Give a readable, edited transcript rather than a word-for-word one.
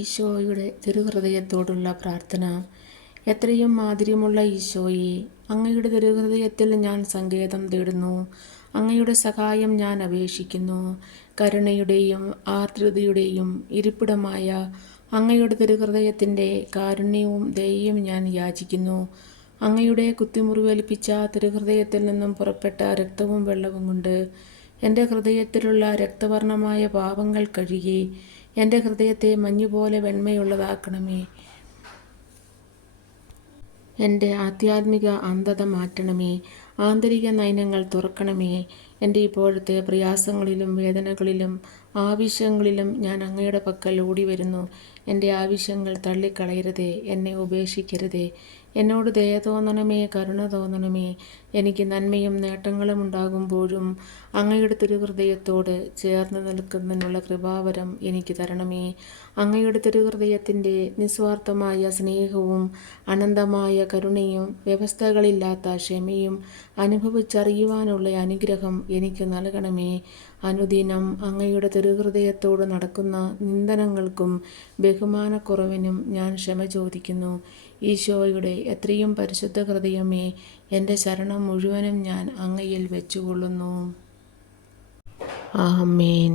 ഈശോയുടെ തിരുഹൃദയത്തോടുള്ള പ്രാർത്ഥന. എത്രയും മാധുര്യമുള്ള ഈശോയെ, അങ്ങയുടെ തിരുഹൃദയത്തിൽ ഞാൻ സങ്കേതം തേടുന്നു. അങ്ങയുടെ സഹായം ഞാൻ അപേക്ഷിക്കുന്നു. കരുണയുടെയും ആർദ്രതയുടെയും ഇരിപ്പിടമായ അങ്ങയുടെ തിരുഹൃദയത്തിൻ്റെ കാരുണ്യവും ദയയും ഞാൻ യാചിക്കുന്നു. അങ്ങയുടെ കുത്തിമുറിവേൽപ്പിച്ച തിരുഹൃദയത്തിൽ നിന്നും പുറപ്പെട്ട രക്തവും വെള്ളവും കൊണ്ട് എൻ്റെ ഹൃദയത്തിലുള്ള രക്തവർണമായ പാപങ്ങൾ കഴുകി എൻ്റെ ഹൃദയത്തെ മഞ്ഞുപോലെ വെണ്മയുള്ളതാക്കണമേ. എൻ്റെ ആധ്യാത്മിക അന്ധത മാറ്റണമേ. ആന്തരിക നയനങ്ങൾ തുറക്കണമേ. എൻ്റെ ഇപ്പോഴത്തെ പ്രയാസങ്ങളിലും വേദനകളിലും ആവശ്യങ്ങളിലും ഞാൻ അങ്ങയുടെ പക്കൽ ഓടി വരുന്നു. എൻ്റെ ആവശ്യങ്ങൾ തള്ളിക്കളയരുതേ, എന്നെ ഉപേക്ഷിക്കരുതേ. എന്നോട് ദയ തോന്നണമേ, കരുണ തോന്നണമേ. എനിക്ക് നന്മയും നേട്ടങ്ങളും ഉണ്ടാകുമ്പോഴും അങ്ങയുടെ തിരുഹൃദയത്തോട് ചേർന്ന് നിൽക്കുന്നതിനുള്ള കൃപാവരം എനിക്ക് തരണമേ. അങ്ങയുടെ തിരുഹൃദയത്തിൻ്റെ നിസ്വാർത്ഥമായ സ്നേഹവും അനന്തമായ കരുണയും വ്യവസ്ഥകളില്ലാത്ത ക്ഷമയും അനുഭവിച്ചറിയുവാനുള്ള അനുഗ്രഹം എനിക്ക് നൽകണമേ. അനുദിനം അങ്ങയുടെ തിരുഹൃദയത്തോട് നടക്കുന്ന നിന്ദനങ്ങൾക്കും ബഹുമാനക്കുറവിനും ഞാൻ ക്ഷമ ചോദിക്കുന്നു. ഈശോയുടെ എത്രയും പരിശുദ്ധ ഹൃദയമേ, എൻ്റെ ശരണം മുഴുവനും ഞാൻ അങ്ങയിൽ വെച്ചുകൊള്ളുന്നു. ആമേൻ.